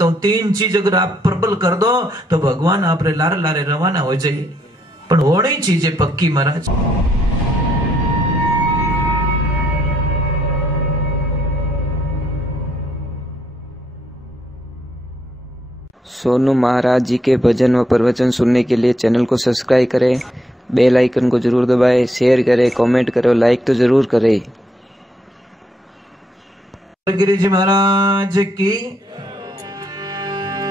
तो तीन चीज अगर आप प्रबल कर दो तो भगवान आप लारे लारे रवाना हो जाए, पर होनी चीजें पक्की महाराज। सोनू महाराज जी के भजन व प्रवचन सुनने के लिए चैनल को सब्सक्राइब करें, बेल आइकन को जरूर दबाएं, शेयर करें, कमेंट करें, लाइक तो जरूर करें। गिरी जी महाराज की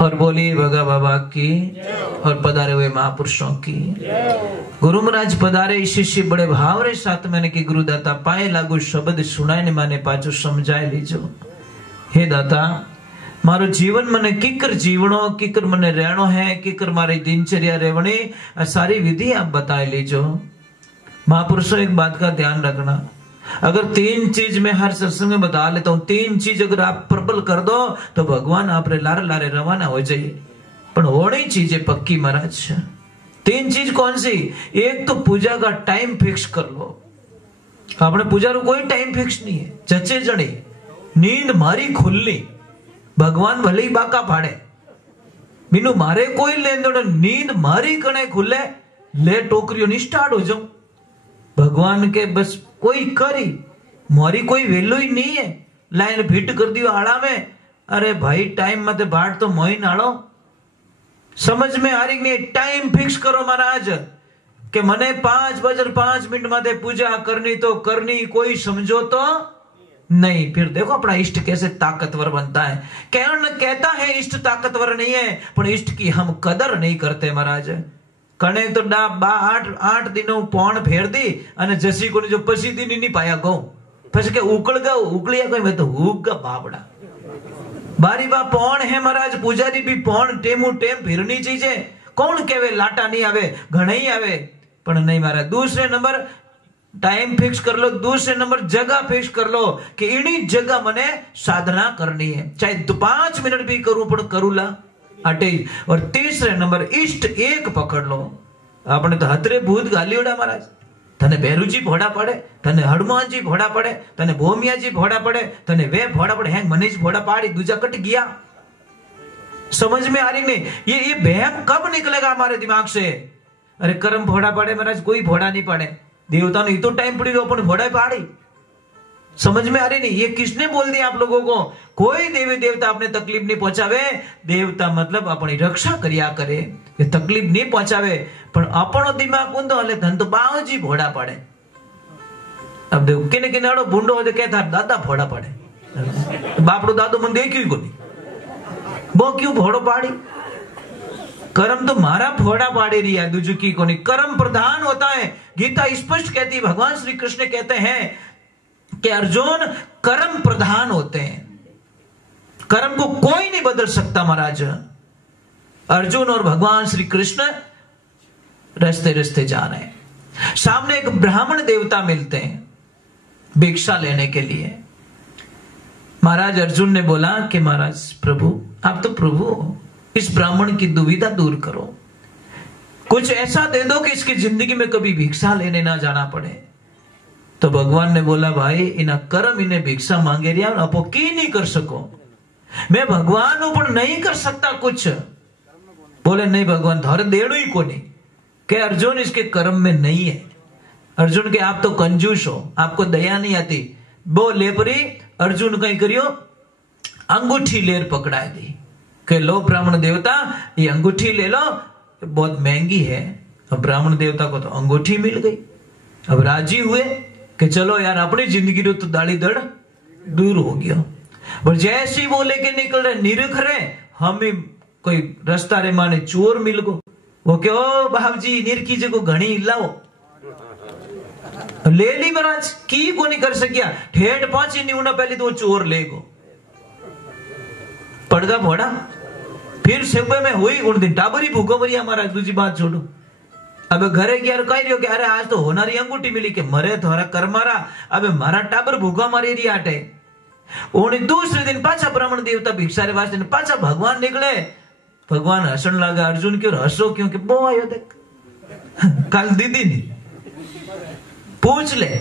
और बोली भगा बाबा की और पधारे हुए महापुरुषों की। गुरु महाराज पधारे शिष्य बड़े भाव रे साथ मैंने की गुरुदाता पाए लागू शब्द सुनाए ने माने पाछो समझाए लीजो। हे दाता मारो जीवन मने किकर जीवनो, किकर मने रहनो है, किकर मारी दिनचर्या रेवणी, सारी विधि आप बताए लीजो। महापुरुषों एक बात का ध्यान रखना, अगर तीन चीज में हर सत्संग में बता लेता हूं, तीन चीज अगर आप प्रबल कर दो तो भगवान आप लारे लारे रवाना हो जाए, पर होनी चीजें पक्की महाराज। तीन चीज कौन सी? एक तो पूजा का टाइम फिक्स कर लो। आपने पूजा रो कोई टाइम फिक्स नहीं है, जचे जड़े नींद मारी खुलनी, भगवान भले ही बाका फाड़े, मीनू मारे कोई लेन देन, नींद मारी कने खुले ले टोकरियों नहीं स्टार्ट हो जाऊं भगवान के बस कोई करी, मारी कोई वैल्यू ही नहीं है। लाइन फिट कर दियो आड़ा में, अरे भाई टाइम मत बाट तो मोही नाड़ो। समझ में आ रही नहीं? टाइम फिक्स करो महाराज के मने 5:05 माते पूजा करनी तो करनी, कोई समझो तो नहीं। फिर देखो अपना इष्ट कैसे ताकतवर बनता है। कहता है इष्ट ताकतवर नहीं है, पर इष्ट की हम कदर नहीं करते महाराज। कने तो आठ दिनों पौन फेर दी अने जसी को जो पसी दिन नहीं पाया गौ पसी के उकल गौ उकलिया कोई मैं तो हुक गा बाबड़ा बारी बा पौन है महाराज। पुजारी भी पौन टेमू टेम फिरनी चाहिए। कौन कहवे लाटा नहीं आवे, घणे ही आवे, पर नहीं महाराज। दूसरे नंबर टाइम फिक्स कर लो, दूसरे नंबर जगह फिक्स कर लो कि इन्हीं जगह मने साधना करनी है, चाहे 5 मिनट भी करूं पर करूला अटे। और तीसरे नंबर इष्ट एक पकड़ लो। आपने तो हतरे भूत गालियोड़ा महाराज, तने भैरूजी भोड़ा पड़े, तने हनुमान जी भोड़ा पड़े, तने भोमिया जी भोड़ा पड़े, तने वे भोड़ा पड़े, हैंग मनीष भोड़ा पाड़ी दूजा कट गया। समझ में आ रही नहीं? ये बहम कब निकलेगा हमारे दिमाग से? अरे कर्म भोड़ा पड़े महाराज, कोई भोड़ा नहीं पड़े, देवता ने तो टाइम पड़ी अपन भोड़ा पाड़ी। समझ में आ रही नहीं? ये किसने बोल दिया आप लोगों को? कोई देवी देवता अपने तकलीफ नहीं पहुंचावे। देवता मतलब अपनी रक्षा करिया करे, ये तकलीफ नहीं पहुंचावे, पर अपनो दिमाग ऊंधो हले धन तो बावजी भोड़ा पड़े। अब देखो किने किने अड़ो बुंडो हो कहता दादा भोड़ा पड़े, बापड़ो दादो मन देखी को नहीं, वो क्यों भोड़ो पाड़ी? कर्म तो मारा फोड़ा पाड़े रिया दूजू की को नहीं। कर्म प्रधान होता है, गीता स्पष्ट कहती है, भगवान श्री कृष्ण कहते हैं कि अर्जुन कर्म प्रधान होते हैं, कर्म को कोई नहीं बदल सकता महाराज। अर्जुन और भगवान श्री कृष्ण रास्ते रास्ते जा रहे हैं, सामने एक ब्राह्मण देवता मिलते हैं भिक्षा लेने के लिए। महाराज अर्जुन ने बोला कि महाराज प्रभु आप तो प्रभु हो, इस ब्राह्मण की दुविधा दूर करो, कुछ ऐसा दे दो कि इसकी जिंदगी में कभी भिक्षा लेने ना जाना पड़े। तो भगवान ने बोला भाई इन्हें कर्म इन्हें भिक्षा मांगे रिया अपो की नहीं कर सको, मैं भगवान ऊपर नहीं कर सकता कुछ। बोले नहीं भगवान धर देड़ो ही को नहीं, के अर्जुन इसके कर्म में नहीं है। अर्जुन के आप तो कंजूस हो, आपको दया नहीं आती। वो लेपरी अर्जुन कहीं करियो अंगूठी लेर पकड़ा दी कि लो ब्राह्मण देवता ये अंगूठी ले लो, बहुत महंगी है। अब ब्राह्मण देवता को तो अंगूठी मिल गई, अब राजी हुए कि चलो यार अपनी जिंदगी तो दाढ़ी दड़ दूर हो गया। और जैसे ही वो लेके निकल रहे निरख रहे, हमें कोई रास्ता रे माने चोर मिल गो, वो के ओ बाबूजी निरखी जगो घणी लाओ, ले ली महाराज की को नहीं कर सकिया, ठेठ पहुंची नहीं होना पहले तो वो चोर ले गो पड़गा भोड़ा। फिर सुबह में हुई उन दिन टाबरी भूखो मरी हमारा, दूसरी बात छोड़ो। अब घरे की यार कही रही हो कि अरे आज तो होनारी अंगूठी मिली के मरे थोड़ा कर मारा, अब मारा टाबर भूखा मारी रही आटे। दूसरे दिन पाछा ब्राह्मण देवता भिक्षा रे वास्ते पाछा भगवान निकले। भगवान हसन लगा अर्जुन क्यों हंसो क्यों? बो आयो देख कल दीदी ने पूछ ले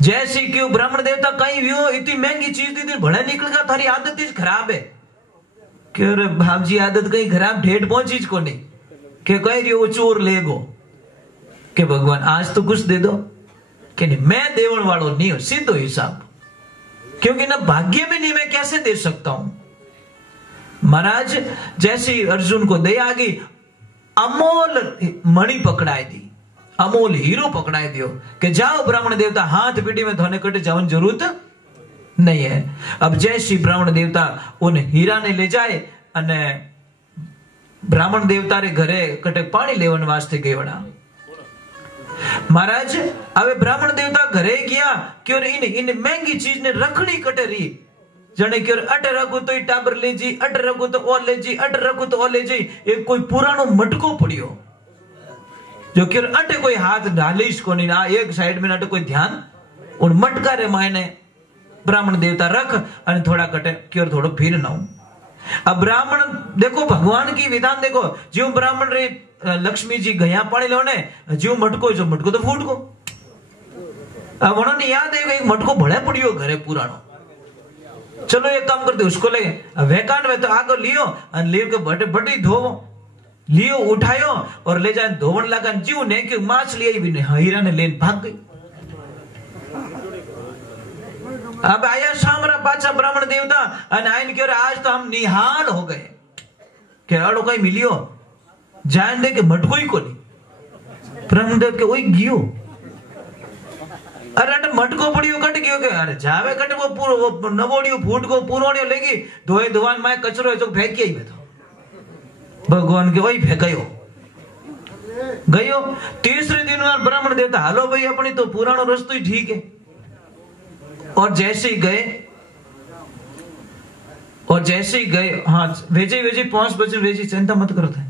जैसी क्यों ब्राह्मण देवता कहीं भी हो, इतनी महंगी चीज दीदी भले निकल गया, थारी आदत खराब है। कि अरे बाप जी आदत कहीं खराब ठेठ पहुंची को नहीं कि कह रही वो चोर ले गो कि भगवान आज तो कुछ दे दो कि नहीं मैं देवण वालों नहीं हूं, सीधो हिसाब, क्योंकि ना भाग्य में नहीं मैं कैसे दे सकता हूं। महाराज जैसी अर्जुन को दया आ गई, अमोल मणि पकड़ाई दी, अमोल हीरो पकड़ाई दियो कि जाओ ब्राह्मण देवता हाथ पीढ़ी में धोने कटे जावन जरूरत नहीं है। अब जैसी ब्राह्मण देवता उन हीरा ने ले जाए अने ब्राह्मण देवता रे घरे कटे पानी लेवन वास्ते गयोड़ा। महाराज હવે ब्राह्मण देवता घरे गया क्यों इन महंगी चीज ने रखनी कटे रही जने क्यों अट रखू तो टाबर ले जी, अट रखू तो ओ ले जी, अट रखू तो ओ ले जी। एक कोई पुरानो मटको पड़ियो जो क्यों अटे कोई हाथ डालीश को नहीं ना एक साइड में अटे कोई ध्यान उन मटका रे मायने ब्राह्मण देवता रख और थोड़ा कटे क्यों थोड़ो फिर ना। अब ब्राह्मण देखो भगवान की विधान देखो, जीव ब्राह्मण रे लक्ष्मी जी गया पानी लोने जीव मटको जो मटको तो फूट को। अब उन्होंने याद है एक मटको भले पड़ियो घरे पुरानो, चलो एक काम करते उसको ले वेकान वे तो आगो लियो और लियो के बटे बटी धोवो, लियो उठायो और ले जाए धोवन लगा जीव ने कि माछ लिया भी नहीं, हीरा ने लेन भाग गई। अब आया सामरा पाचा ब्राह्मण देवता और आइन के आज तो हम निहाल हो गए कि अड़ो कहीं मिलियो जान दे के मटको ही को नहीं। ब्राह्मण देव के वही गियो अरे अट मटको पड़ियो कट गयो के अरे जावे कट वो पूरो वो नवोड़ियो फूट को पुरोड़ियो लेगी धोए धोवान में कचरो जो फेंकी आई तो भगवान के वही फेंकायो गयो। तीसरे दिन ब्राह्मण देवता हालो भाई अपनी तो पुरानो रस्तो ही ठीक है। और जैसे ही गए हाँ वेजे 5 बजे वेजी चिंता मत करो थे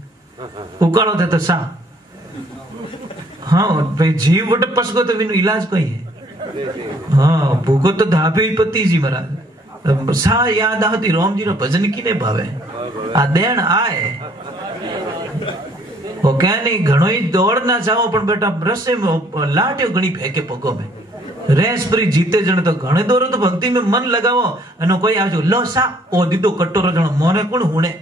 उकाड़ो थे तो सा हाँ भाई जीव बटे पसको तो बिनु इलाज कोई है। हाँ भूखो तो धापे ही पति जी महाराज सा याद आती राम जी नो भजन की ने भावे आ देन आए वो क्या नहीं घणो ही दौड़ना चाहो पण बेटा रस्ते में लाट्यो घणी फेंके पगो में रेस परी जीते जण तो घणे दौरो तो भक्ति में मन लगावो अनो कोई आवजो लो सा ओ दीदो कटोरो जण मोने कोण हुणे।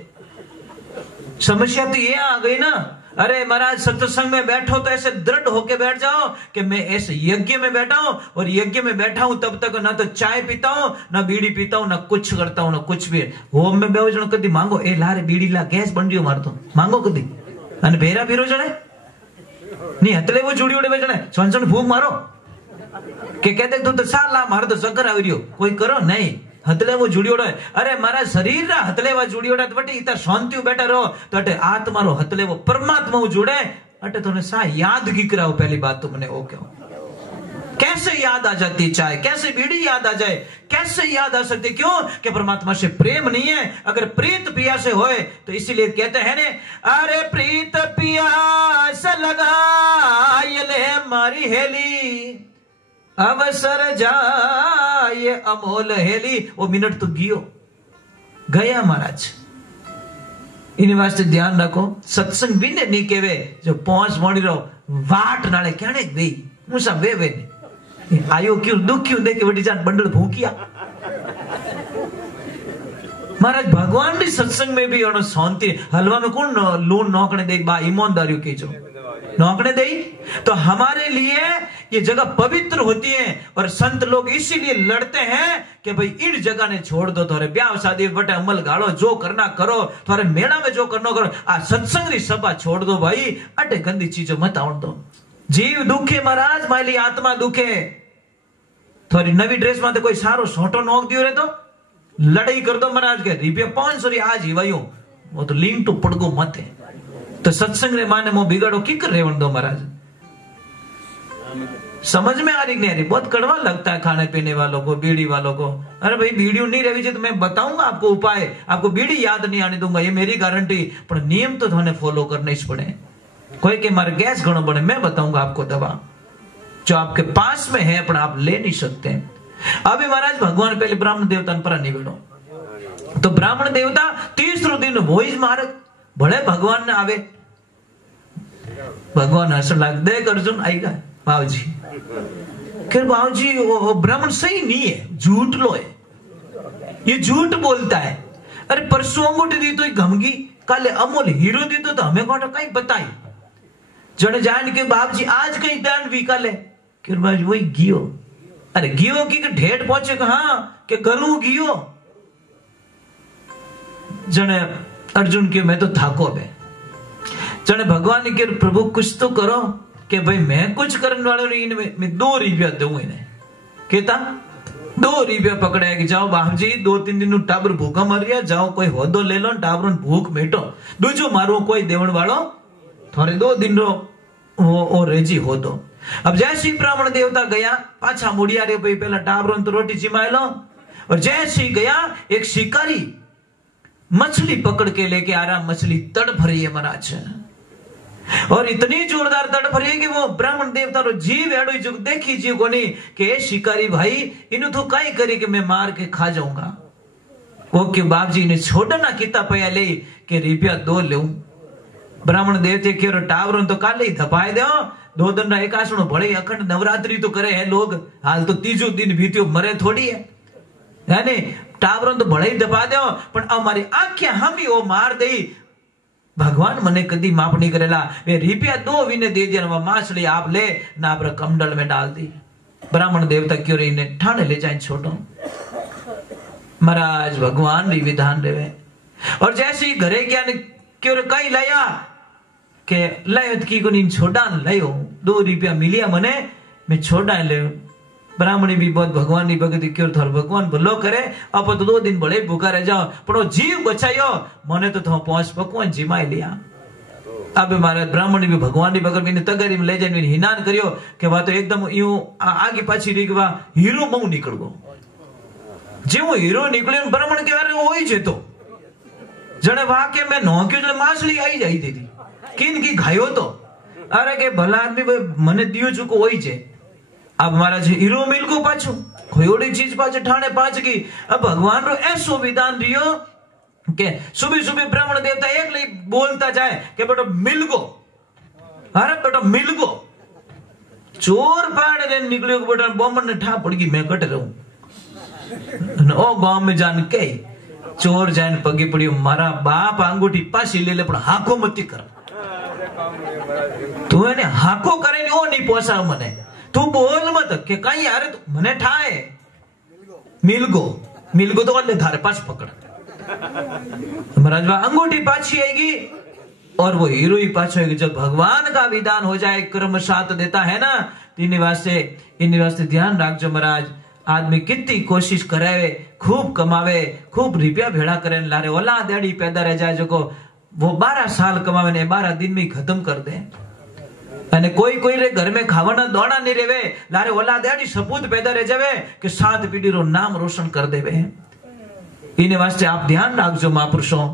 समस्या तो ये आ गई ना, अरे महाराज सत्संग में बैठो तो ऐसे दृढ़ होके बैठ जाओ कि मैं ऐसे यज्ञ में बैठा हूं और यज्ञ में बैठा हूं तब तक ना तो चाय पीता हूं ना बीड़ी पीता हूं ना कुछ करता हूं ना कुछ भी। होम में बेहो जण कदी मांगो ए लारे बीड़ी ला गैस बन रही मार तो मांगो कदी अने भेरा फिरो जणे नहीं हतले वो जुड़ी उड़े जणे सोनसन फूक मारो के कहते तू तो साला मार तो चक्कर आ रही हो कोई करो नहीं हतले वो जुड़ियोड़ो है। अरे मारा शरीर रा हतले वो जुड़ियोड़ा तो बटे इतना शांति बैठा रहो तो अटे आत्मा रो हतले वो परमात्मा वो जुड़े अटे तूने सा याद की कराओ। पहली बात तो मैंने वो क्यों कैसे याद आ जाती चाय, कैसे बीड़ी याद आ जाए, कैसे याद आ सकती, क्यों कि परमात्मा से प्रेम नहीं है। अगर प्रीत पिया से होए तो इसीलिए कहते हैं ने अरे प्रीत पियास लगा ये ले मारी हेली अवसर जाए अमोल हेली। वो मिनट तो गियो गया महाराज। इन वास्ते ध्यान रखो सत्संग भी ने नहीं केवे जो पहुंच मोड़ी रहो वाट नाले कहने गई मुसा वे आयो क्यों दुख क्यों देखे बड़ी जान बंडल भूकिया। महाराज भगवान भी सत्संग में भी और शांति हलवा में कौन लून नौकने दे बा ईमानदारी की जो नौकने दे तो हमारे लिए ये जगह पवित्र होती है और संत लोग इसीलिए लड़ते हैं कि भाई इन जगह ने छोड़ दो थोड़े ब्याह शादी बटे अमल गाड़ो जो करना करो थोड़े मेला में जो करना करो आ सत्संग की सभा छोड़ दो भाई अटे गंदी चीजों मत आउण दो। जीव दुखे महाराज मारी आत्मा दुखे। थोड़ी नवी ड्रेस में तो कोई सारो सोटो नोक दियो रे तो लड़ाई कर दो महाराज के ₹500 आज ही वायु वो तो लिंक तो पड़गो मत है तो सत्संग रे माने मो बिगाड़ो की कर रेवण दो महाराज। समझ में आ रही नहीं आ रही? बहुत कड़वा लगता है खाने पीने वालों को बीड़ी वालों को। अरे भाई बीड़ी नहीं रही तो मैं बताऊंगा आपको उपाय, आपको बीड़ी याद नहीं आने दूंगा ये मेरी गारंटी, पर नियम तो थाने फॉलो करने ही पड़े। कोई के मारे गैस घणो बने मैं बताऊंगा आपको दवा जो आपके पास में है पर आप ले नहीं सकते। अभी महाराज भगवान पहले ब्राह्मण देवता पर निवेड़ो तो ब्राह्मण देवता तीसरो दिन वो मारे भले भगवान ने आवे भगवान हंस लाग देख अर्जुन आएगा बाबूजी फिर बाबूजी वो ब्राह्मण सही नहीं है झूठ लो है ये झूठ बोलता है। अरे परसों अंगूठी दी तो गमगी, काले अमोल हीरो दी तो हमें कोटा कहीं बताई। जने जान के बाप जी आज कहीं दान भी काले कि वही गियो। अरे गियो की ढेठ पहुंचे हाँ के गलू गियो। जने अर्जुन के मैं तो थाको बे। जने भगवान के प्रभु कुछ तो करो कि भाई मैं कुछ करने वालों नहीं, इनमें मैं 2 रुपया दूं इन्हें। कहता 2 रुपया पकड़े कि जाओ बाप जी 2-3 दिन टाबर भूखा मर गया, जाओ कोई होदो ले लो टाबर भूख मेटो, दूजो मारो कोई देवण वालो थोड़े 2 दिन रो वो रेजी हो दो। अब जैसे ब्राह्मण देवता गया पाछा मुड़िया रे भाई पहला टाबरों तो रोटी चिमाए लो। और जैसे गया एक शिकारी मछली पकड़ के लेके आ रहा, मछली तड़फ रही है महाराज, और इतनी जोरदार तड़फ रही है कि वो ब्राह्मण देवता रो जीव एडो जो देखी जीव को नहीं कि शिकारी भाई इन्हें तो कई करे कि मैं मार के खा जाऊंगा। वो के बाप जी ने छोड़ना किता पया ले के रुपया 2 ले। ब्राह्मण देवते के टावरों तो काले ही धपाए दो 2 दिन एक आसनो भले अखंड नवरात्रि तो करे है लोग, हाल तो 3जो दिन बीत्यो मरे थोड़ी है नहीं, टावरों तो भले ही धपा दो पण अमारी आंखें हम ही वो मार दे। भगवान मने कदी माफ नहीं करेला, वे रुपया 2 विने दे दिया, माछली आप ले ना आप कमंडल में डाल दी। ब्राह्मण देवता क्यों रे इन्हें ठाणे ले जाए छोड़ो। महाराज भगवान भी विधान रेवे। और जैसे ही घरे क्या क्यों रे कई लाया के लायो की को नीम छोड़ा लायो 2 रुपया मिलिया मने मैं छोड़ा ले। ब्राह्मणी भी बहुत भगवान की भक्ति क्यों थोड़ा भगवान भलो करे, आप तो 2 दिन बड़े भूखा रह जाओ पर जीव बचायो मने तो थो पहुंच पकवान जिमाई लिया। अब महाराज ब्राह्मणी भी भगवान की भक्ति ने तगरी में ले जाने हिनान करियो कि वा तो एकदम यूं आगे पाछी रही वा हीरो मऊ निकल गो। जेव हीरो निकले ब्राह्मण के बारे वही जे तो जने वाक्य में नौक्यो जो माछली आई जाई थी किन की घायो तो अरे के भला आदमी मने दियो चुको वही जे। अब महाराज हीरो मिल को पाछो कोई चीज पाछे ठाणे पाछ की। अब भगवान रो ऐसो विधान रियो के सुबह सुबह ब्राह्मण देवता एक ले बोलता जाए के बेटा मिल गो, अरे बेटा मिल गो। चोर पाड़ दे निकलियो बेटा बॉम्बर ने ठा पड़ गई मैं कट रहूं। ओ गांव में जान के चोर जान पगे पड़ियो मारा बाप अंगूठी पासी ले ले पण हाको मती कर। तू ने हाको करे ओ नहीं पोसा मने, तू बोल मत के कहीं यार मने ठाए मिलगो तो ले धारे पास पकड़। महाराज अंगूठी पाछी आएगी और वो हीरो ही पाछो आएगी। जब भगवान का विधान हो जाए कर्म साथ देता है ना, इन वास्ते ध्यान रखजो महाराज। आदमी कितनी कोशिश करे खूब कमावे खूब रुपया भेड़ा करे लारे ओला देड़ी पैदा रह जाए जो को वो 12 साल कमावे ने 12 दिन में खत्म कर दे। અને કોઈ કોઈ રે घर में खावाना दौड़ा नहीं रेवे लारे औलाद आड़ी सपूत पैदा रह जावे कि 7 पीढ़ी रो नाम रोशन कर देवे। इने वास्ते आप ध्यान रखजो महापुरुषों।